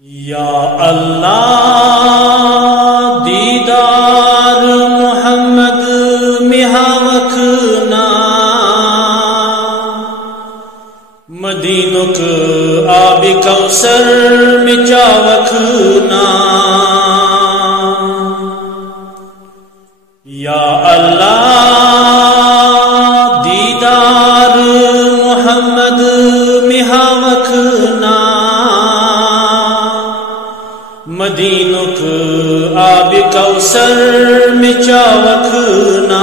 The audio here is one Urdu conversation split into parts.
یا اللہ دیدار محمد مہاوکھنا مدینک آب کوثر مچاوکھنا یا اللہ دیدار محمد مہاوکھنا مدینک آب کوثر مچاوکھنا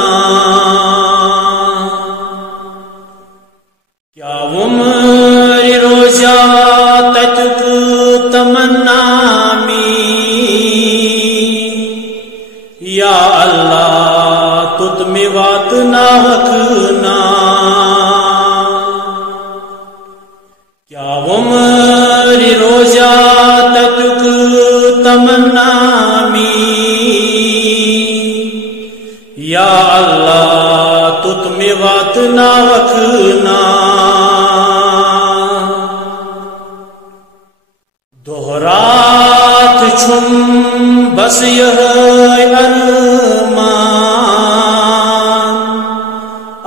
کیا عمر روزہ تتک تمنا می یا اللہ تت میں وات نہ وکھنا کیا عمر روزہ تتک تمنا می یا اللہ تت میں وات نہ وکھنا دہرات چھم بس یہ ارمان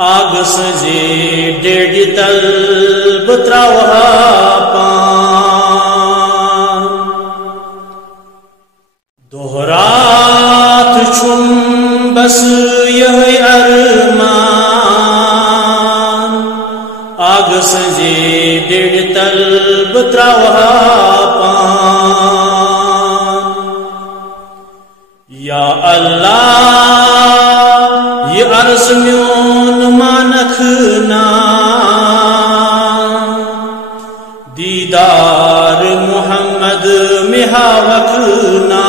آگ سجے ڈیڈ طلب تراوہا پان دہرات چھم بس یہ ارمان آگ سجے ڈیڈ طلب تراوہا پان یا اللہ یہ عرض میون مانکھنا دیدار محمد مہاوکھنا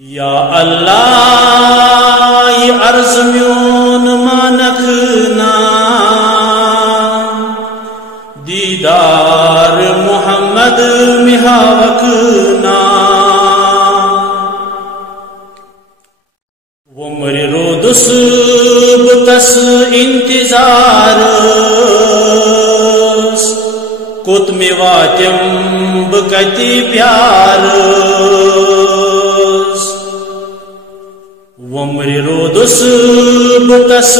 یا اللہ یہ عرض میون مانکھنا دیدار محمد مہاوکھنا عمر رودس بتس انتظار کت میں واتم بکتی پیار عمر رودس بتس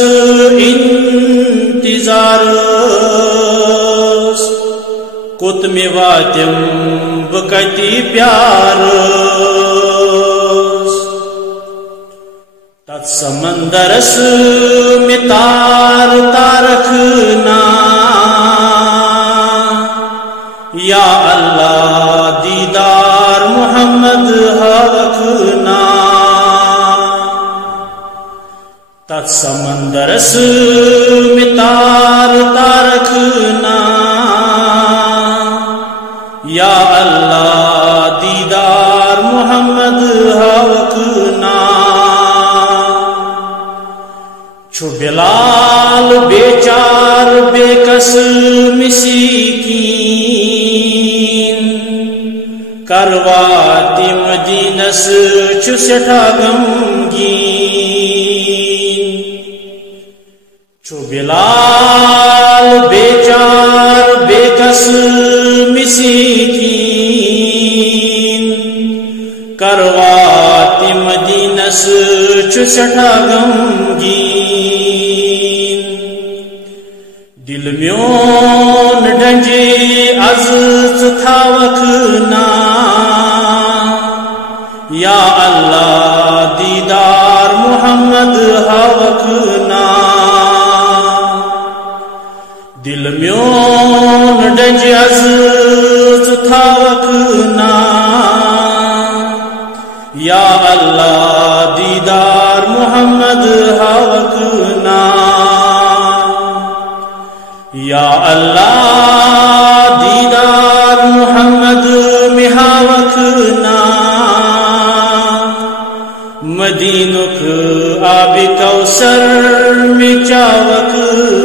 انتظار کت میں واتم بکتی پیار تت سمندرس میں تار تارکھنا یا اللہ دیدار محمد ہاوکھنا تت سمندرس میں تار تارکھنا یا اللہ دیدار محمد ہاوکھنا چھو بلال بیچار بے کس مسکین کرواتی مدینس چھو سٹھا غمگین چھو بلال بیچار بے کس مسکین کرواتی مدینس چھو سٹھا غمگین دل میون ڈنجے از تھاوکھنا یا اللہ دیدار محمد ہاوکھنا دل میون ڈنجے از تھاوکھنا یا اللہ دیدار محمد ہاوکھنا یا اللہ دیدار محمد مہاوکھنا مدینک آب کوثر مچاوکھنا